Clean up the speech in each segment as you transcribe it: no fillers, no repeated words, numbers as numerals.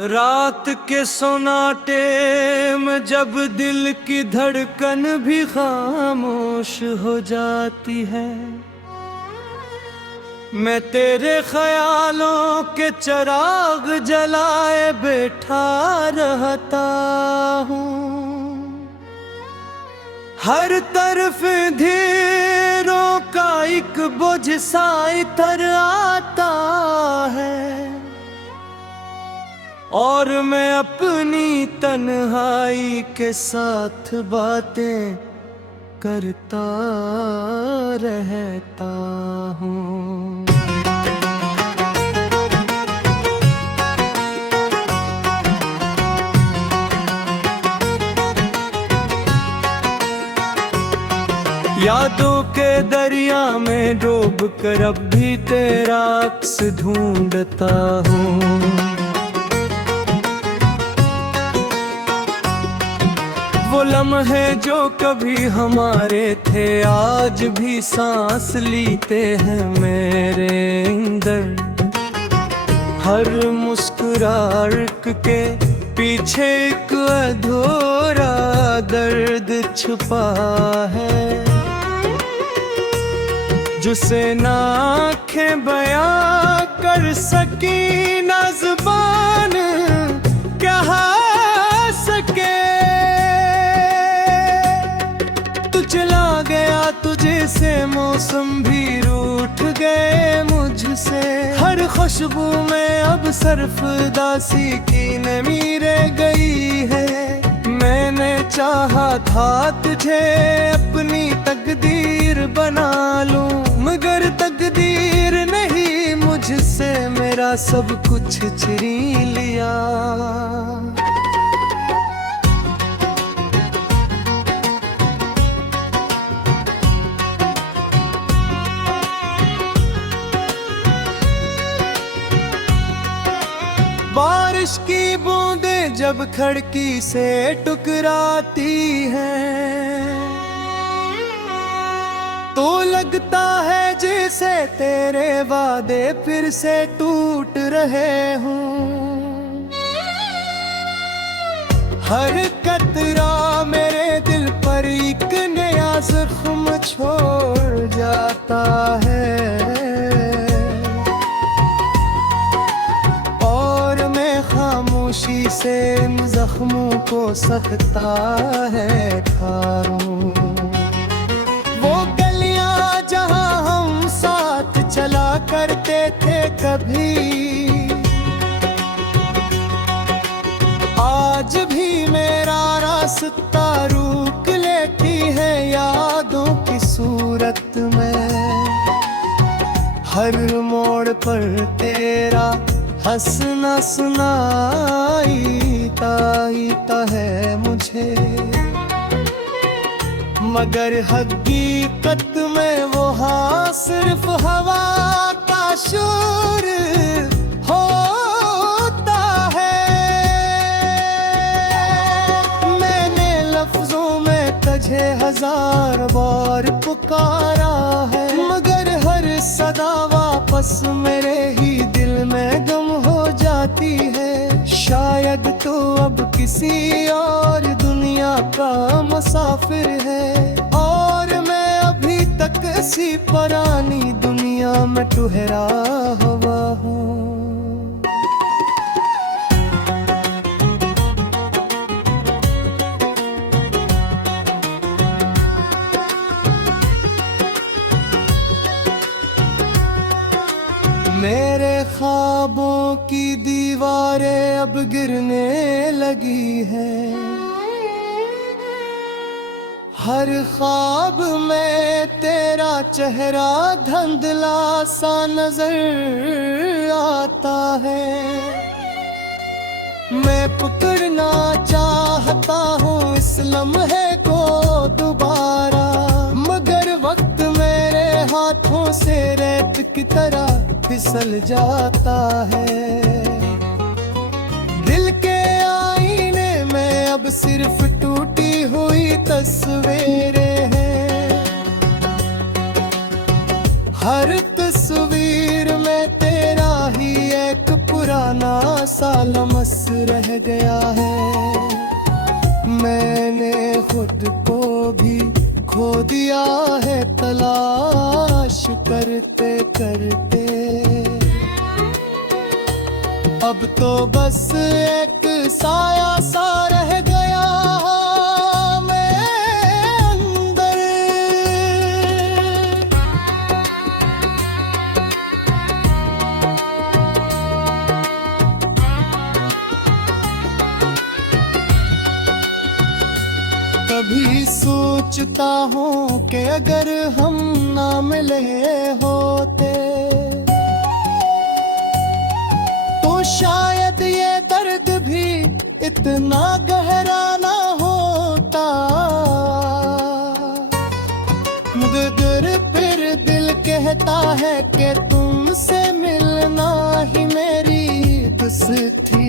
रात के सोनाटे में जब दिल की धड़कन भी खामोश हो जाती है, मैं तेरे ख्यालों के चिराग जलाए बैठा रहता हूँ। हर तरफ अंधेरों का एक बोझ सा इतर आता है, और मैं अपनी तन्हाई के साथ बातें करता रहता हूँ। यादों के दरिया में डूब कर अब भी तेरा अक्स ढूंढता हूँ। वो लम्हे जो कभी हमारे थे आज भी सांस लेते हैं मेरे अंदर। हर मुस्कुराहट के पीछे एक अधूरा दर्द छुपा है, जिसे ना आँखें बयां कर सकी ना ज़ुबान कह सके। तू चला गया तुझे से मौसम भी रूठ गए मुझसे। हर खुशबू में अब सरफदासी की नमी रह गई है। मैंने चाहा था तुझे अपनी तकदीर बना लूं, मगर तकदीर नहीं मुझसे मेरा सब कुछ छीन लिया। बारिश की बूंदें जब खिड़की से टकराती हैं, तो लगता है जैसे तेरे वादे फिर से टूट रहे हों। हर कतरा मेरे दिल पर एक नया जख्म छोड़ जाता है, खामोशी से इन जख्मों को सहता है ठारूं। वो गलियां जहां हम साथ चला करते थे कभी, आज भी मेरा रास्ता रोक लेती है यादों की सूरत में। हर मोड़ पर तेरा हंसना सुनाई देता है मुझे, मगर हकीकत में वो हाँ सिर्फ हवा का शोर होता है। मैंने लफ्जों में तुझे हजार बार पुकारा है, मगर हर सदा वापस मेरे ही दिल में गम हो जाती है। शायद तो अब किसी और दुनिया का मुसाफिर है, और मैं अभी तक इसी पुरानी दुनिया में ठहरा हुआ हूँ। मेरे ख्वाबों की दीवारें अब गिरने लगी हैं। हर ख्वाब में तेरा चेहरा धुंधला सा नजर आता है। मैं पकड़ना चाहता हूँ इस लम्हे को दोबारा, मगर वक्त मेरे हाथों से रेत की तरह फिसल जाता है। दिल के आईने में अब सिर्फ टूटी हुई तस्वीरें हैं। हर तस्वीर में तेरा ही एक पुराना फसाना सा लमस रह गया है। मैंने खुद को भी खो दिया है तलाश करते करते। अब तो बस एक साया सा रह गया मैं अंदर। कभी सोचता हूँ कि अगर हम ना मिले होते तो शायद ये दर्द भी इतना गहरा ना होता। मगर फिर दिल कहता है कि तुमसे मिलना ही मेरी दुस थी।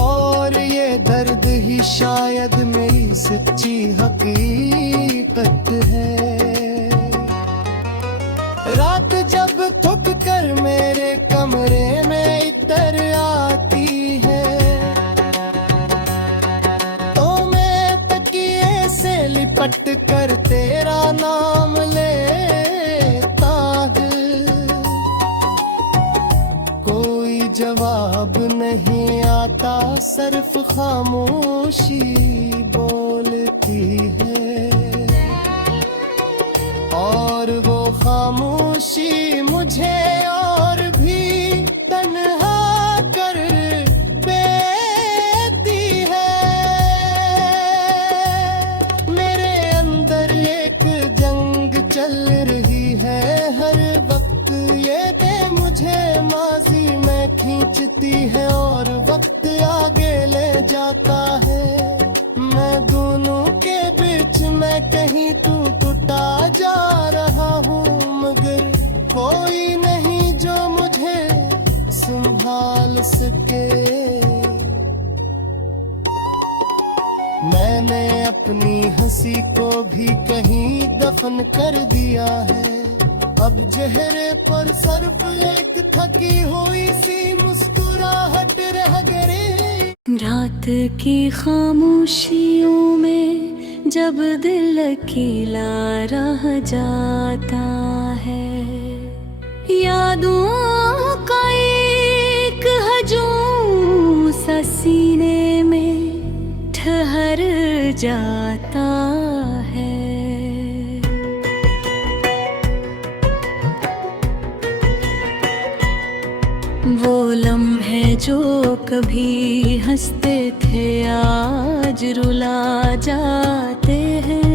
और ये दर्द ही शायद मेरी सच्ची हकीकत है। रात जब थक कर मेरे कमरे में इतर आती है तो मैं तकिए से लिपट कर तेरा नाम लेता हूँ। कोई जवाब नहीं आता, सिर्फ खामोशी बोलती है। और वो खामोशी मुझे और भी तन्हा कर देती है। मेरे अंदर एक जंग चल रही है हर वक्त, ये दे मुझे माजी में खींचती है और वक्त आगे ले जाता है। मैं दोनों के बीच में कहीं टूटा जा रहा हूँ, मगर कोई नहीं जो मुझे संभाल सके। मैंने अपनी हंसी को भी कहीं दफन कर दिया है। अब चेहरे पर सिर्फ एक थकी हुई सी मुस्कुराहट रह गई। रात की खामोशियों में जब दिल अकेला रह जाता है, यादों का एक हजूम सा सीने में ठहर जाता है। वो लम्हे जो कभी हंसते थे आज रुला जाते हैं।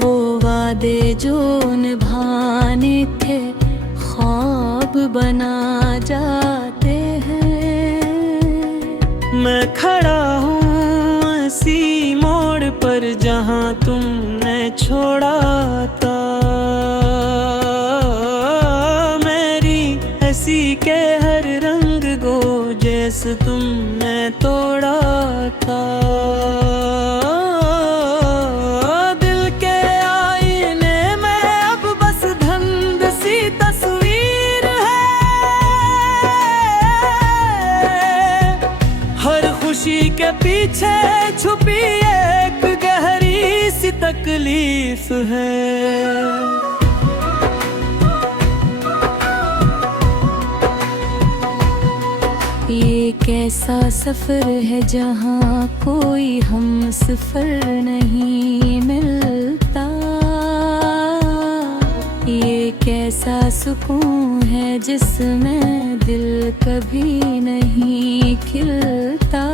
वो वादे जो निभाने थे ख्वाब बना जाते हैं। मैं खड़ा हूँ ऐसी मोड़ पर जहाँ तुमने छोड़ा था। किसी के हर रंग को जैसे तुमने तोड़ा था। दिल के आईने में अब बस धुंध सी तस्वीर है। हर खुशी के पीछे छुपी एक गहरी सी तकलीफ है। ये कैसा सफर है जहाँ कोई हम सफर नहीं मिलता। ये कैसा सुकून है जिसमें दिल कभी नहीं खिलता।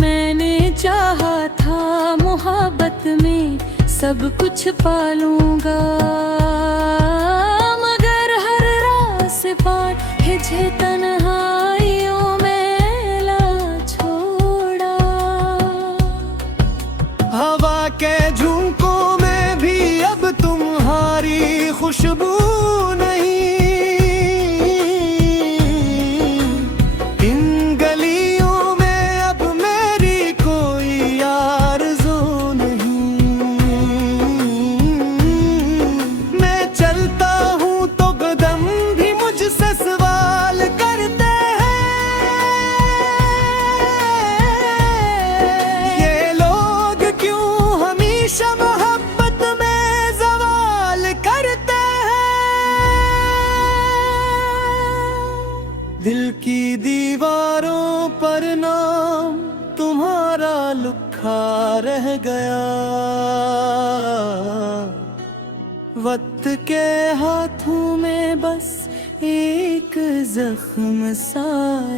मैंने चाहा था मोहब्बत में सब कुछ पालूंगा, मगर हर रात से पार मुझे तन्हाइयों में ला छोड़ा। हवा के झोंकों में भी अब तुम्हारी खुशबू नहीं। इन गलियों में अब मेरी कोई आरज़ू नहीं। दिल की दीवारों पर नाम तुम्हारा लिखा रह गया, वक्त के हाथों में बस एक जख्म सा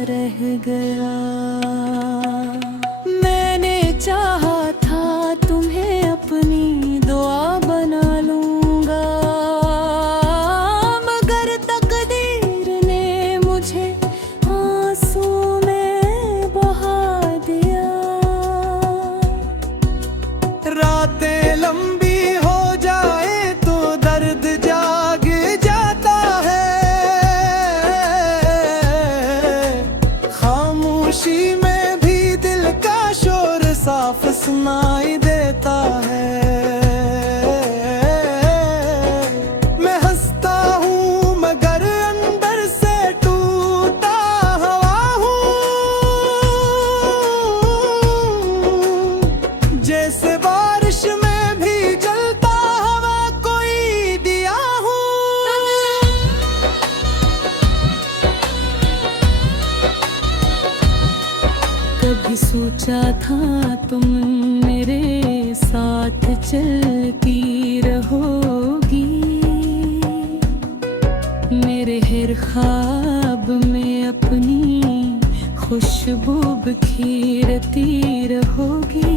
रह गया। मैंने चाहा था तुम्हें अपनी दुआ बना लूंगा, मगर तकदीर ने मुझे आंसू में बहा दिया। रातें लंबी हो जाए तो दर्द जाग जाता है, खामोशी में भी दिल का शोर साफ सुनाई देता है। मैं हंसता हूँ मगर अंदर से टूटा हुआ हूँ, जैसे बारिश में भी जलता हुआ कोई दिया हूँ। कभी सोचा था तुम मेरे साथ चलती रहोगी, मेरे हर ख्वाब में अपनी खुशबू बिखेरती रहोगी,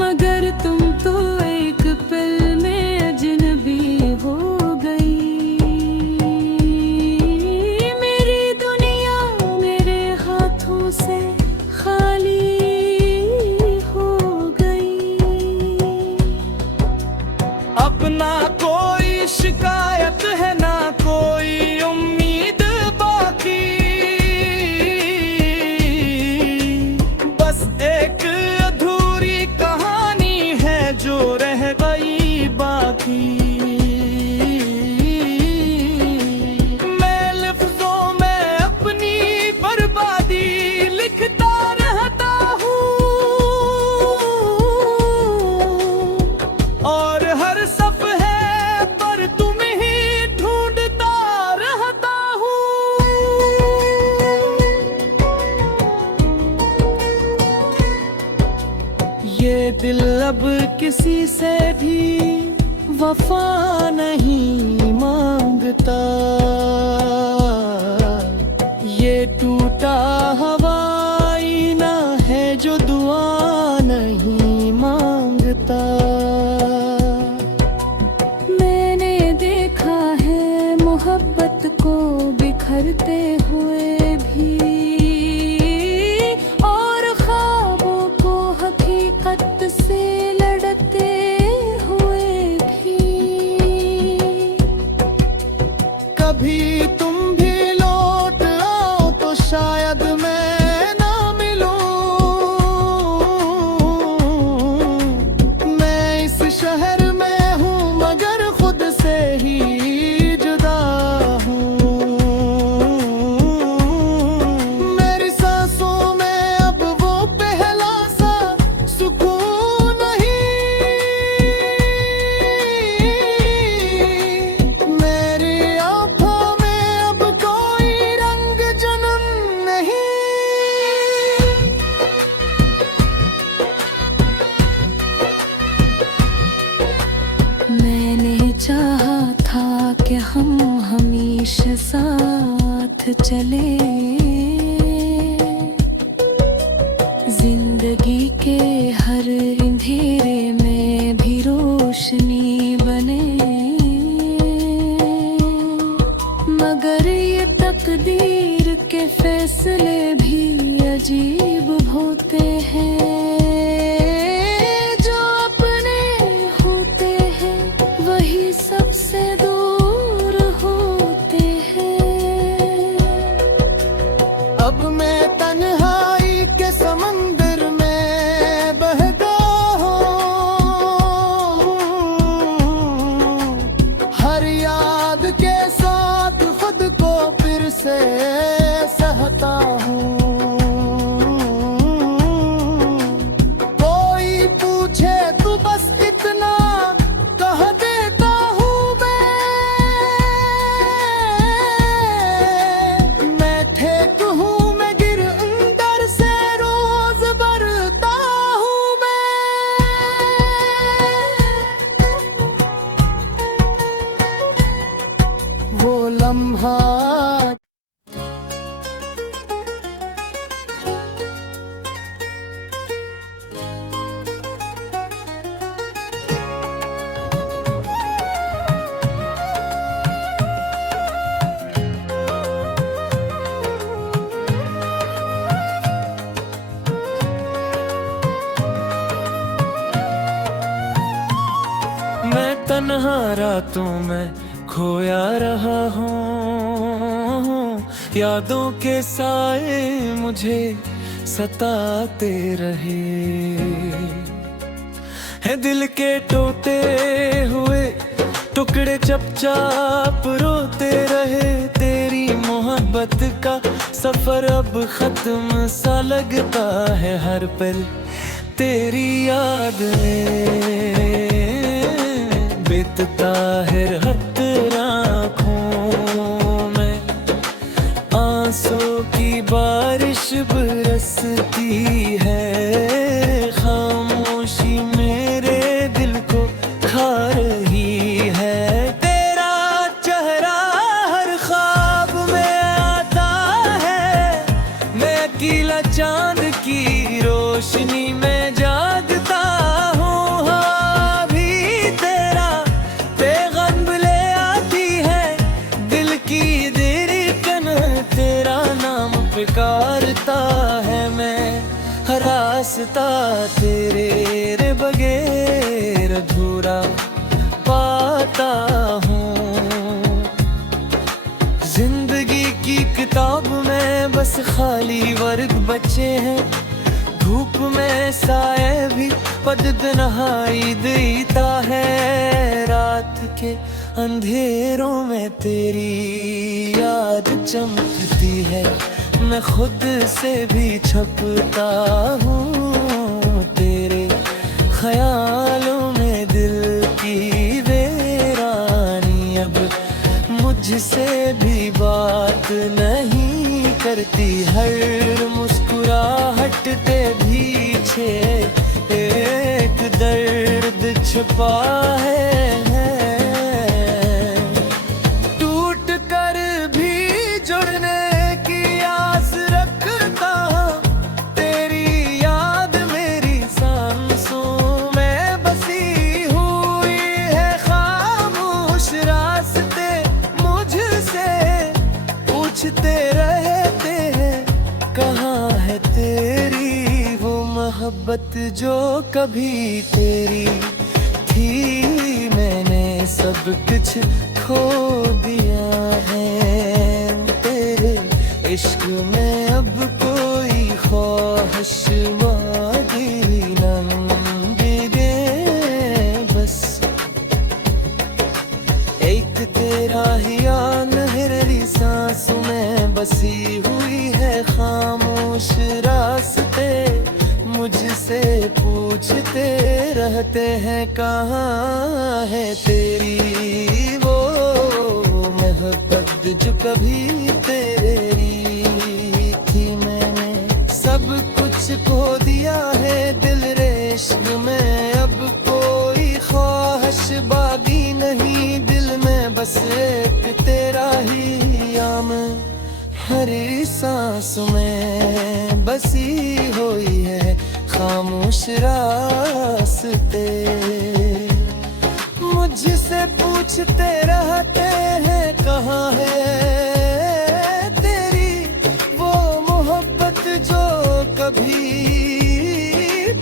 मगर तुम तो एक पल में अजनबी हो गई। मेरी दुनिया मेरे हाथों से खाली हो गई। अपना कोई शिकायत है ना कोई उम्मीद बाकी, बस एक अधूरी कहानी है जो रह गई बाकी। मैं लफ्जों में अपनी बर्बादी लिखता रहता हूँ, और हर सफ़े पर तुम ही ढूंढता रहता हूँ। ये दिल अब किसी से भी वफा नहीं मांगता, ये टूटा हवाई ना है जो दुआ नहीं मांगता। मैंने देखा है मोहब्बत को बिखरते हुए भी, और ख्वाबों को हकीकत से लड़ते हुए भी। कभी तुम भी लौट आओ तो शायद मैं ना मिलूं, मैं इस शहर में हूँ मगर खुद से ही जुदा हूँ। मेरी सांसों में अब वो पहला सा सुकून नहीं, मेरी आँखों में अब कोई रंग जन्म नहीं। मैंने चाहा था कि हम हमेशा साथ चले, जिंदगी के हर अंधेरे में भी रोशनी बने, मगर ये तकदीर के फैसले भी अजीब होते हैं। जो अपने होते हैं वही सबसे दूर होते हैं। अब मैं तन्हाई के समंदर में बहता हूँ, हर याद के साथ खुद को फिर से सहता हूँ। कोई तन्हा रातों में खोया रहा हूँ, यादों के साए मुझे सताते रहे हैं। दिल के टूटे हुए टुकड़े चुपचाप रोते रहे। तेरी मोहब्बत का सफर अब खत्म सा लगता है, हर पल तेरी याद में बीतता है रात आँखों में। आंसू की बारिश बरसती है, खामोशी मेरे दिल को खा रही है। तेरा चेहरा हर ख्वाब में आता है, मैं अकेला चांद की रोशनी में जागता हूँ। हाँ, भी तेरा पैगाम ले आती है दिल की धड़कन, तेरा नाम पुकारता है मैं। हर रास्ता तेरे बगैर अधूरा पाता हूँ। जिंदगी की किताब में बस खाली वर्ग बचे हैं, धूप में साए भी पद नहाई देता है। रात के अंधेरों में तेरी याद चमकती है, मैं खुद से भी छपता हूँ। तेरे ख्यालों में दिल की वीरानी अब मुझसे भी बात नहीं करती। हर मुस्कुराहट के पीछे एक दर्द छुपा है। टूट कर भी जुड़ने की आस रखता हूँ, तेरी याद मेरी सांसों में बसी हुई है। खामोश रास्ते मुझसे पूछते रहते हैं, कहाँ है तेरी वो मोहब्बत जो कभी तेरी थी। मैंने सब कुछ खो दिया है, तेरे इश्क में अब कोई ख्वाहिश बाकी न गिरे। बस एक तेरा ही मेरी सांसों में बसी हुई है। खामोश रास्ते मुझसे पूछते रहते हैं, कहाँ है तेरी वो मोहब्बत जो कभी तेरी थी। मैंने सब कुछ खो दिया है दिल रे इश्क में, अब कोई ख्वाहिश बाकी नहीं दिल में। बस एक तेरा ही नाम हर सांस में बसी हुई है। खामोश रास्ते मुझसे पूछते रहते हैं, कहाँ है तेरी वो मोहब्बत जो कभी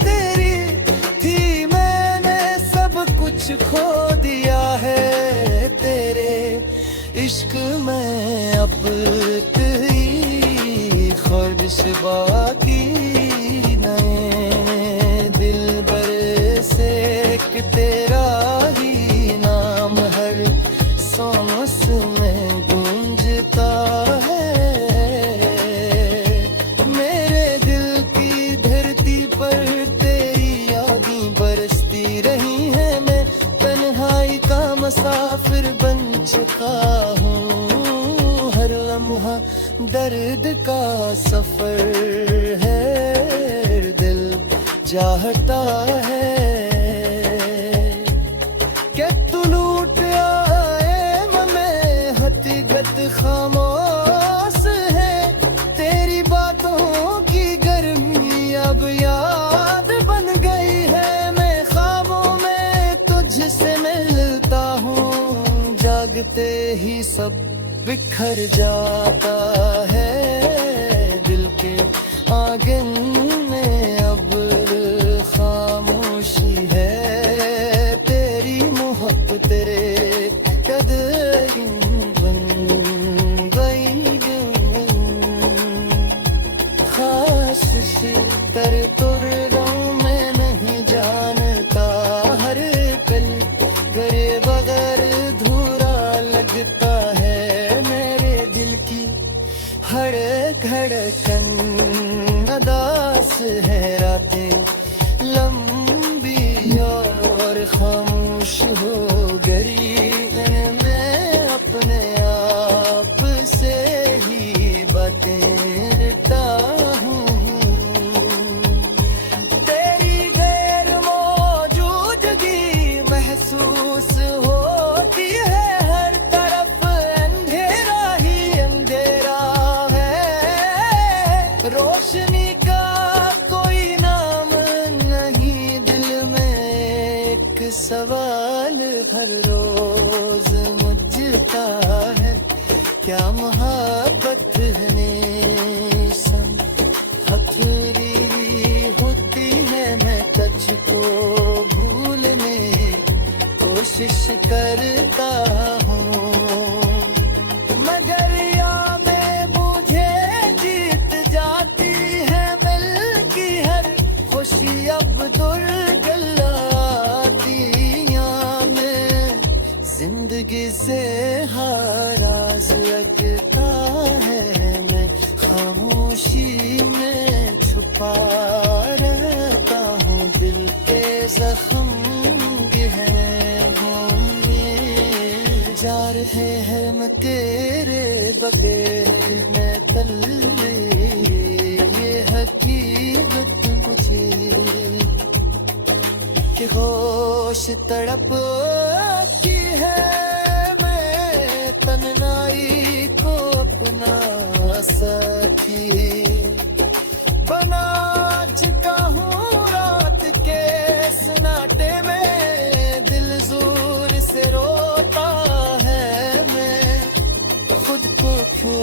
तेरी थी। मैंने सब कुछ खो दिया है तेरे इश्क में, अब तेरी ख्वाहिश बाकी नए दिल बर से तेरा ही नाम हर सांस में गूंजता है। मेरे दिल की धरती पर तेरी यादें बरसती रही हैं, मैं तन्हाई का मुसाफिर बन चुका हूँ। हर लम्हा दर्द का सफर है, दिल चाहता है कि तू लूट आए मैं हकीकत खामोश है। तेरी बातों की गर्मी अब याद बन गई है, मैं ख्वाबों में तुझसे मिलता हूँ। जागते ही सब बिखर जाता है, दिल के आंगन में अब खामोशी है। तेरी मोहब्बत हर धड़कन अदास है रातें लंबी और खामोश हो गई मैं अपने आप से ही बतेता हूँ तेरी गैर मौजूदगी महसूस होती है हर तरफ अंधेरा ही अंधेरा है रोशनी का कोई नाम नहीं दिल में एक सवाल हर रोज मुझता है क्या मोहब्बत ने हथेली होती है मैं तुझको भूलने कोशिश करता हूँ मगर यादें मुझे जीत जाती है मिल की हर खुशी अब दुर्गलातियाँ में जिंदगी से हाराज लगता है मैं खामोशी में छुपा रहता हूँ दिल के जख्म गहरे होंगे जा रहे हैं मैं तेरे बगैर मैं तल में ये हकीकत मुझे कि होश तड़प की है मैं तन्हाई को अपना साथी बना चुका हूँ रात के सन्नाटे में दिल जोर से रोता है मैं खुद को खो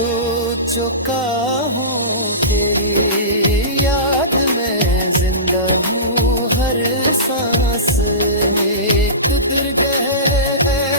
चुका हूँ तेरी याद में जिंदा हूँ हर सांस एक दरगाह है